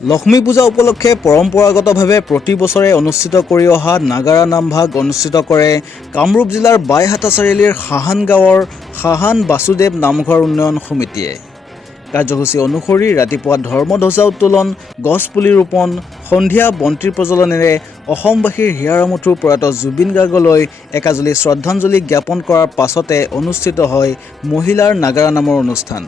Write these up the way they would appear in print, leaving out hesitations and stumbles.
লক্ষ্মী পূজা উপলক্ষে পৰম্পৰাগতভাৱে প্ৰতি বছৰে অনুষ্ঠিত কৰি অহা নাগাৰা নামভাগ অনুষ্ঠিত কৰে কামৰূপ জিলাৰ বাইহাটা চাৰিআলিৰ সাহান গাঁৱৰ সাহান বাসুদেৱ নামঘৰ উন্নয়ন সমিতিয়ে। কাৰ্যসূচী অনুসৰি ৰাতিপুৱা ধৰ্মধ্বজা উত্তোলন, গছপুলি ৰোপণ, সন্ধিয়া বন্তি প্ৰজ্বলনেৰে অসমবাসীৰ হিয়াৰমঠুৰ প্ৰয়াত জুবিন গাৰ্গলৈ একাজলি শ্ৰদ্ধাঞ্জলি জ্ঞাপন কৰাৰ পাছতে অনুষ্ঠিত হয় মহিলাৰ নাগাৰা নামৰ অনুষ্ঠান।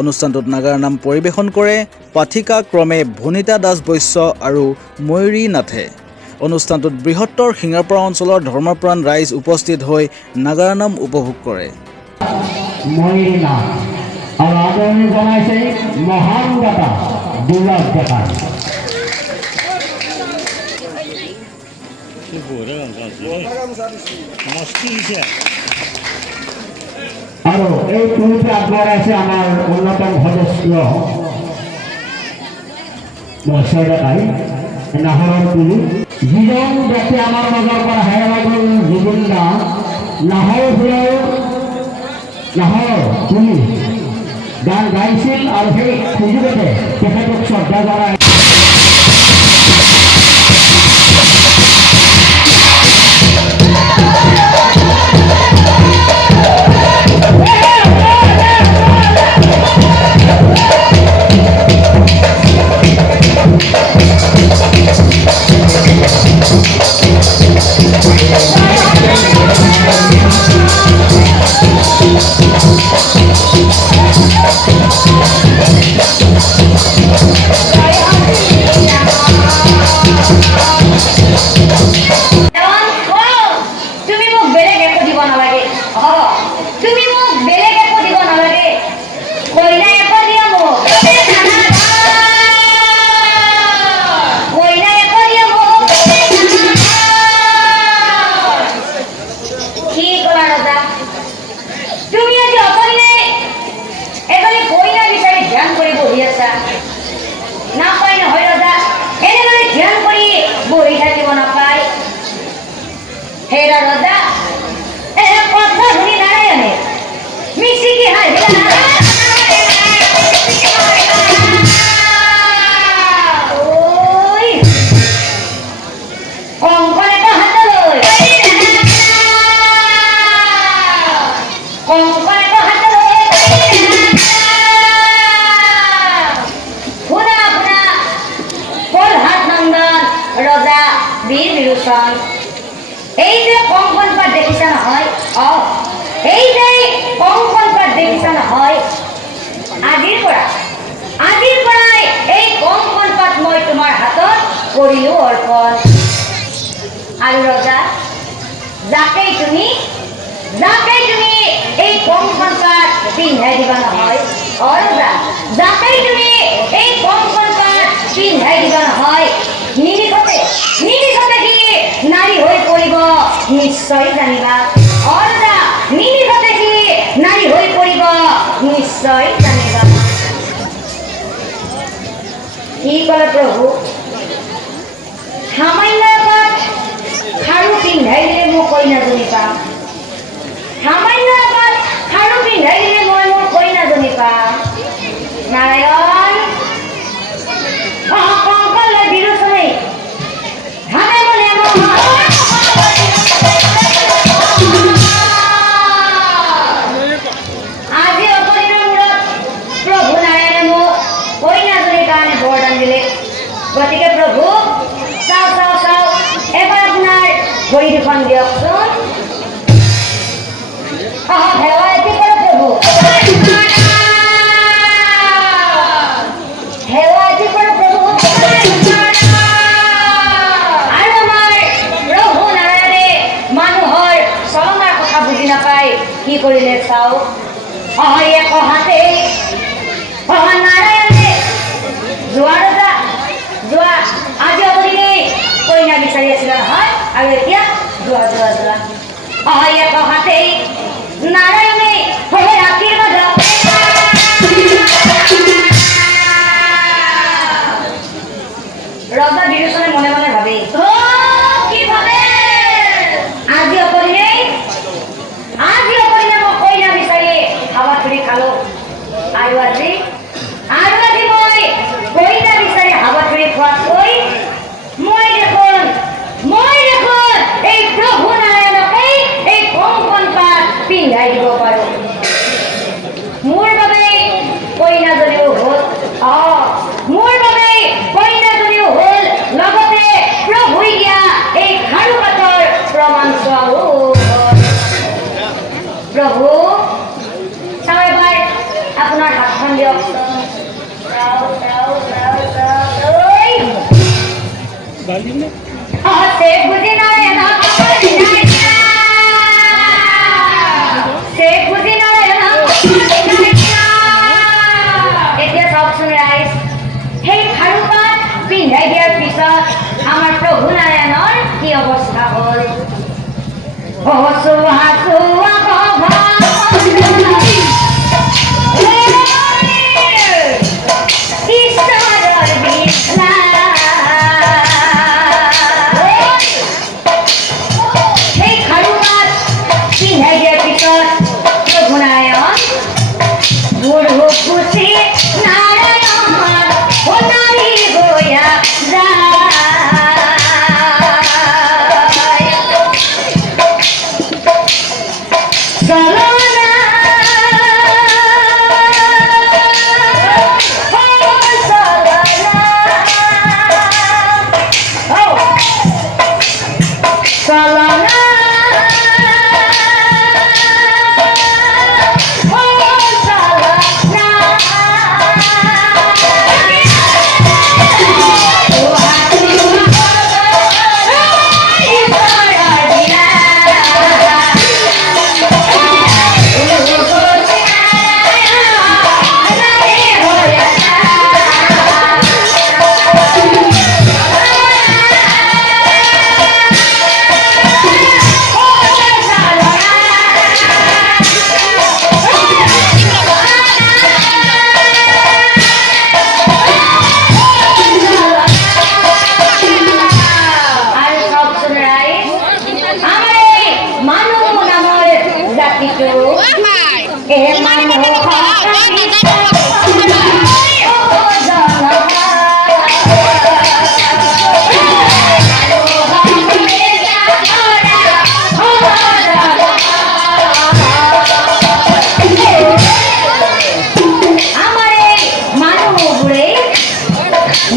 অনুষ্ঠানটোত নাগাৰা নাম পৰিৱেশন কৰে পাঠিকা ক্ৰমে ভনিতা দাস বৈশ্য আৰু ময়ূৰী নাথে। অনুষ্ঠানটোত বৃহত্তৰ শিঙাৰপাৰা অঞ্চলৰ ধৰ্মপ্ৰাণ ৰাইজ উপস্থিত হৈ নাগাৰা নাম উপভোগ কৰে। ময়ূৰী নাথ আৰু আদৰণি জনাইছে মহান দাতা দুলাল ডেকা। আৰু এই টুলটো আগবঢ়াইছে আমাৰ অন্যতম সদস্য মৎস্য ডেকাই নাহৰৰ তুলি। যিজন ব্যক্তি আমাৰ মাজৰ পৰা হেৰাই গ'ল জুবিন দা নাহৰ তুলি গান গাইছিল আৰু সেই সুযোগতে তেখেতক শ্ৰদ্ধা জনাই এই যে কংকন পাত দেখিছা নহয়, এই যে কংকন পাত দেখিছা নহয়, আজিৰ পৰাই এই কংকন পাত মই তোমাৰ হাতত কৰিলো অৰ্পণ। আৰু ৰজা, যাকেই তুমি এই কংকন পাত পিন্ধাই দিবা নহয়, ৰজা, যাকেই তুমি এই কংকন পাত পিন্ধাই দিবা নহয়, নিমিষতে কি নাৰী হৈ পৰিব নিশ্চয় জানিবা। ৰজা, নিমিষতে কি নাৰী হৈ পৰিব নিশ্চয় জানিবা। কি ক'লে প্ৰভু? সামান্য এপাত খাৰু পিন্ধাই দিলে মোৰ কইনাজনী পাম, সামান্য এপাত খাৰু পিন্ধাই দিলে মই মোৰ কইনাজনী পাম। নাৰায়ণ, কংকলে বিৰোচনী ধানে মনে আজি অপদিনৰ মূৰত প্ৰভু নাৰায়ণে মোক কইনাজনীৰ কাৰণে বৰদান দিলে। গতিকে প্ৰভু চাওঁ এবাৰ আপোনাৰ ভৰি দুখন দিয়কচোন। সেৱা এটি কৰে প্ৰভু, সেৱা এটি কৰে প্ৰভু। আৰু আমাৰ প্ৰভু নাৰায়ণে মানুহৰ চলনাৰ কথা বুজি নাপায়, কি কৰিলে চাওঁ। এক হাতে নাৰায়ণে যোৱা আজি অবদিনে কইনা বিচাৰি আছিলে নহয়, আৰু এতিয়া যোৱা এক হাতে নাৰায়ণে আশীৰ্বাদ ৰজা বিৰোচনে মনে মনে ভাবে, কি ভাবে? আজি অপদিনে মই কইনা বিচাৰি হাৱা ধৰি খালো, আৰু আজি মই কইনা বিচাৰি হাৱা সে বুঝি নাৰায়ণ সে বুঝি নাৰায়ণ এতিয়া চাওকচোন ৰাইজ সেই খাৰুপাত পিন্ধাই দিয়াৰ পিছত আমাৰ প্ৰভু নাৰায়ণৰ কি অৱস্থা হ'ল চোৱা চোৱা ঈশ্বৰৰ বিছনা সেই খাৰুপাত পিন্ধাই দিয়াৰ পিছত প্ৰভু নাৰায়ণ বুঢ়ো খুচি নাৰায়ণ সোণাৰী গয়া যায় চলনা চলনা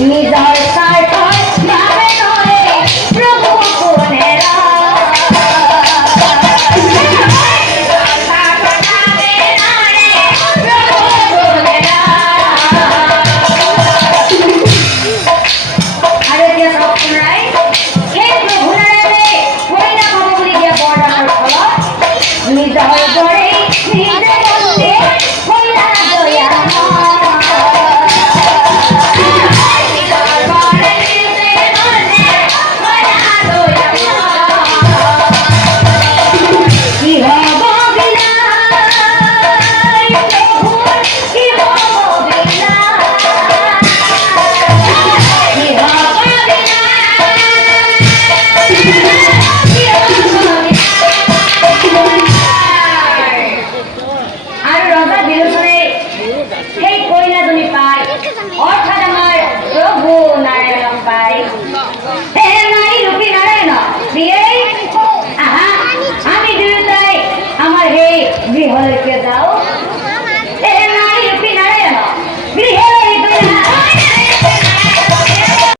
নিজৰ স্বাৰ্থ